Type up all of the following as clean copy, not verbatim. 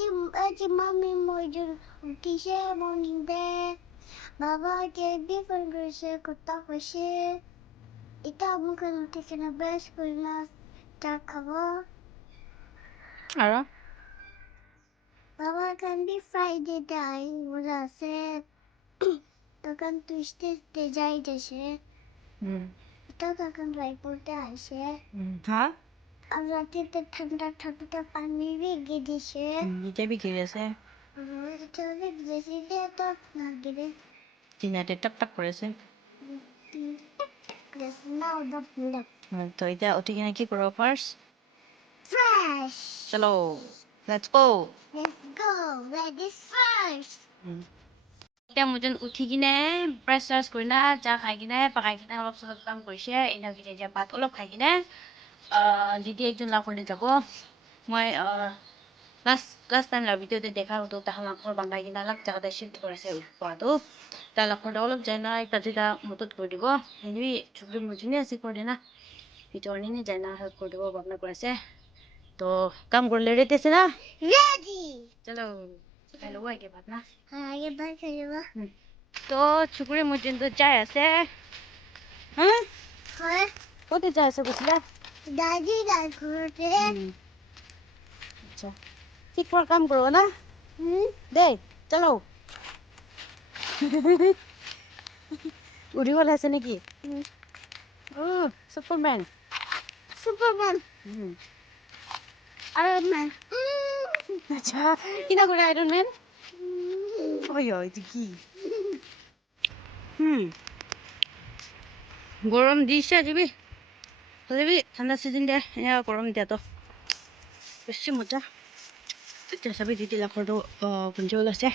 Aji mami mau kisah morning deh. Baba jadi pengurusi kota kusir. Ita bukan untuk kena bas kena tak kawa. Ara? Baba kan di Friday day mula se. Takkan Tuesday day deh. Takkan report deh. Ha? Abla kita ठंडा पानी भी गिरी से नीचे भी गिरे से चले जैसे दे तो ना गिरे चिनाटे टक टक करे से जैसे ना उधर पुलक तो इधर उठी के ना की करो फर्स्ट fresh चलो let's go ladies first এতিয়া মই যেন উঠি কিনে ব্ৰাছ চাছ কৰি না চাহ খাই কিনে পকাই কিনে অলপ চলপ কাম কৰিছে এনে কিনে এতিয়া ভাত অলপ খাই কিনে দিদি একজন লগ কৰি যাব মই লাষ্ট টাইম ভিডিঅ'তে দেখা হতো তাহাঁ লাখৰ বান্ধাই কিনে অলপ জাগাতে শিফ্ট কৰিছে পোৱাটো তাৰ লাখৰ অলপ যায় না এটা যেতিয়া মতত কৰি দিব হেৰি চুবি মুজিনে আছে কৰি না ভিতৰনি নে যায় না হেল্প কৰি দিব বাবনা কৰিছে তো কাম কৰিলে ৰেডি আছে না ready চলো हेलो आगे बात ना हाँ ये बात करेगा तो छुकुरे मुझे तो चाय ऐसे हाँ हाँ वो तो चाय ऐसे कुछ ना दादी दादी करते अच्छा ठीक पर काम करो ना दे चलो उड़ी वाला ऐसे नहीं की ओह सुपरमैन Iron Man अच्छा किना करे आयरन मैन ओह यो इतनी की গরম দিছে আজিবি হলেবি ঠান্ডা সিজন দে এনে গরম দিয়া তো বেশি মজা এতিয়া সবই দিদি লাখৰটো পুঞ্জি ওলাইছে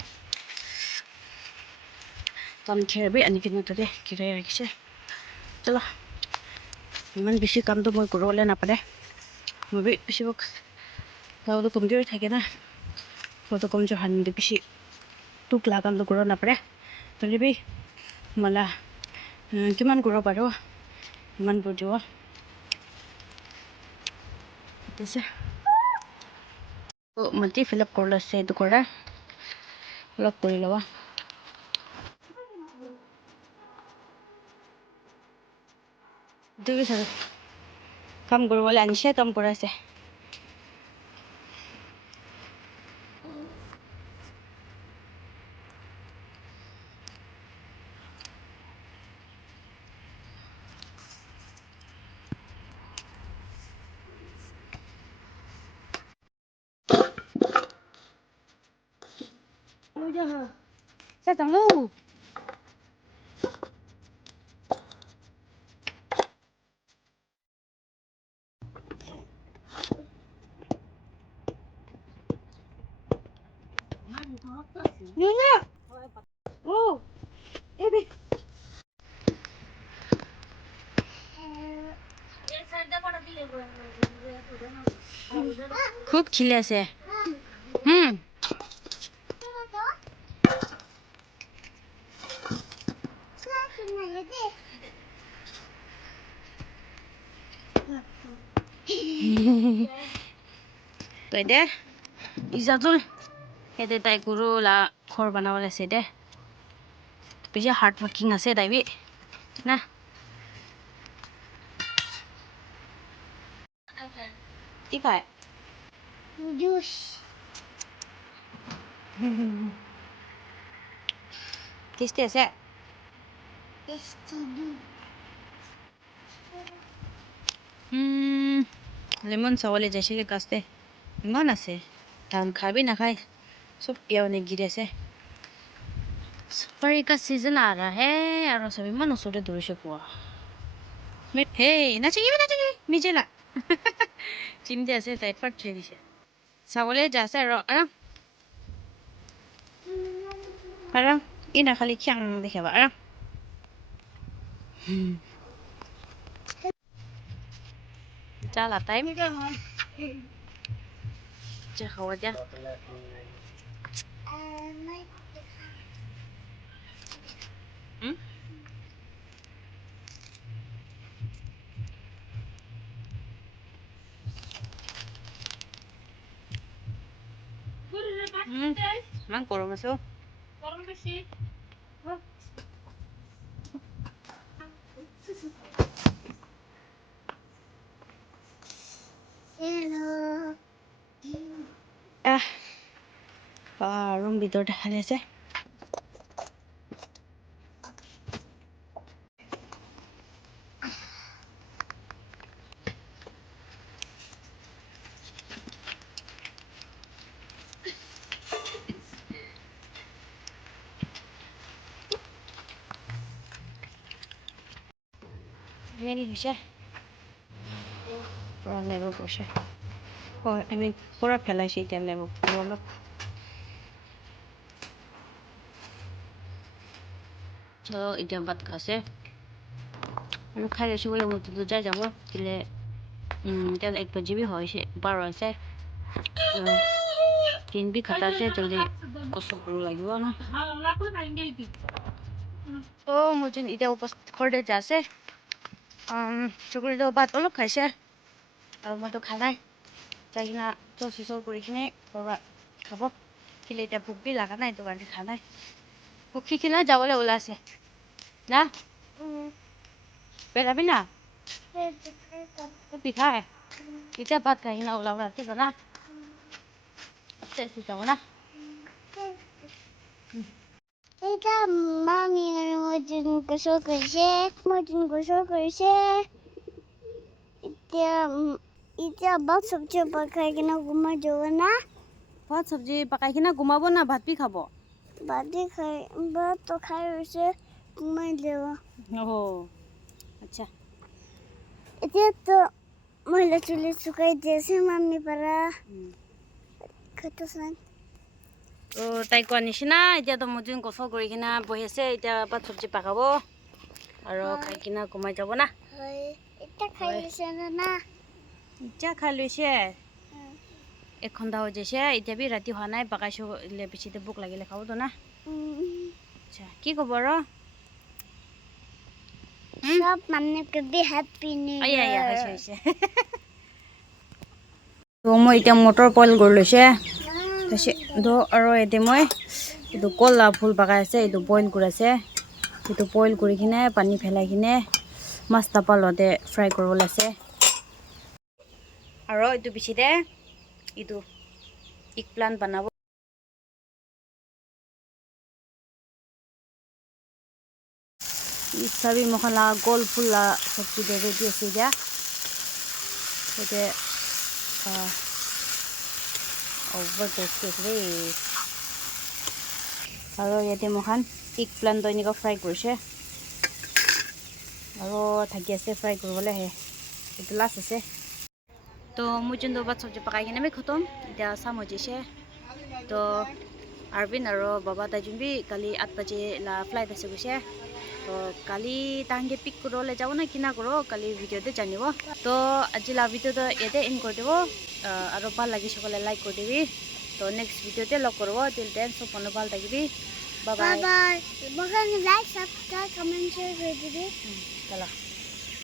কাম খেৰবি আনি কিনে তাতে কিৰাই ৰাখিছে চলো ইমান বেছি কামটো মই কৰিবলৈ নাপাৰে মই বেছিভাগ গাঁৱতো কমজোৰি থাকে না ঘৰতো কমজোৰ হানি বেছি টোকলা কামটো কৰিব নাপাৰে তথাপি মালা কিমান কৰিব পাৰোঁ ইমান বোৰ দিব আছে মাটি ফিল আপ কৰি লৈছে এইটো কৰা অলপ কৰি ল'বা কাম কৰিবলৈ আনিছে কাম কৰাইছে Sao chẳng lưu nhớ nhá ô ê đi खूब खिले से Tuh deh, bisa tuh. Kita tay guru lah korban awalnya sih deh. Tapi sih hard working aja tapi, nah. Tiga. jus Tasty aja. Lemon চাवলে जैसे के कास्ते ইমান আছে ধান খাবি ना खाए सब पियाने गिरे से सफारी का सीजन आ रहा है और सभी मन उसोटे दूर से पुआ मैं हे ना चाहिए नीचे ला चिम जैसे साइड पर चली से चावले जैसे रो अरे इन खाली क्या देखे बा अरे चला टाइमจะเขาว่าจะ ইমান গৰম আছে অ'। গৰম বেছি। ৰুম ভিতৰত দেখা আছে। Ini bisa. Kurang level bisa. Oh, I mean, kurang pelai sih jam level. Kurang. So, itu empat kasih. Aku kaya sih boleh untuk tujuh jam lah. Kile, jangan ek baju bi hoy sih, baru sih. Tin bi kata sih jadi kosong perlu lagi wala. Oh, mungkin itu upas korda jasa. Syukur itu bat olok kasih. Mau tu khalai. Jadi na tu sisol kuri kini bawa apa? Kile itu bukti lah kan itu kan khalai. Bukti kina jauh le ulas ya. Nah. Bela bina. Tapi kaya. Kita bat kaya na ulah ulah kita na. Sesi jauh na. Ita mami mojin gosok kerja. Ita बहुत सब्जी पकाई के ना घुमा जो ना बहुत सब्जी पकाई के ना घुमाबो ना भात भी खाबो भात तो खाए उसे घुमा लेवा ओहो अच्छा इते तो महिला चुली सुखाई जैसे मम्मी परा खतो सन तो ताइको निसिना इতিয়া तो मुजुन गोसो गरि किना बहिसे इতিয়া भात सब्जी पकाबो आरो खाइ किना घुमाइ जाबो ना इता खाइसे ना इতিয়া खाइ लैसे 1 घन्टा हो जैसे इতিয়া भी राति हुआ नाइ पकाइसो ले पिछिते भूख लागिले खाबो तो ना अच्छा की खबर सब मान्ने के भी हैप्पी न्यू ईयर হৈছে তো মই ইতিয়া মটৰ বইল কৰি লৈছে তো আৰু এতে মই এটো কলা ফুল পকাই আছে এটো বইল কৰি আছে এটো বইল কৰি কিনে পানী ফেলাই কিনে মাছ তাপালতে ফ্ৰাই কৰিব লাগে আৰু এটো পিছিতে এটো এক প্লান্ট বনাব सभी मखला गोल फुला सब्जी दे रेडी আছে দিয়া এতে ওভার টেস্টি আছে আৰু ইয়াতে মখান এক প্লান্ট দৈনিক ফ্ৰাই কৰিছে আৰু থাকি আছে ফ্ৰাই কৰিবলৈ হে এটো লাষ্ট আছে তো মুজন দো বাত সবজি পকাই কিনে মে খতম এতিয়া সাম হৈ গৈছে তো আরবিন আৰু বাবা তাইজুন বি কালি 8 बजे ला फ्लाइट আছে গৈছে तो काली तांगे पिक करो ले जाओ ना किना करो काली वीडियो दे जानिबो तो आज ला वीडियो तो एते इन कर देबो आरो ভাল লাগি সকলে লাইক कर देबी तो नेक्स्ट वीडियो ते लॉक करबो टिल देन सब पनो ভাল থাকিবি bye bye bye bye like subscribe comment share कर दीजिए चलो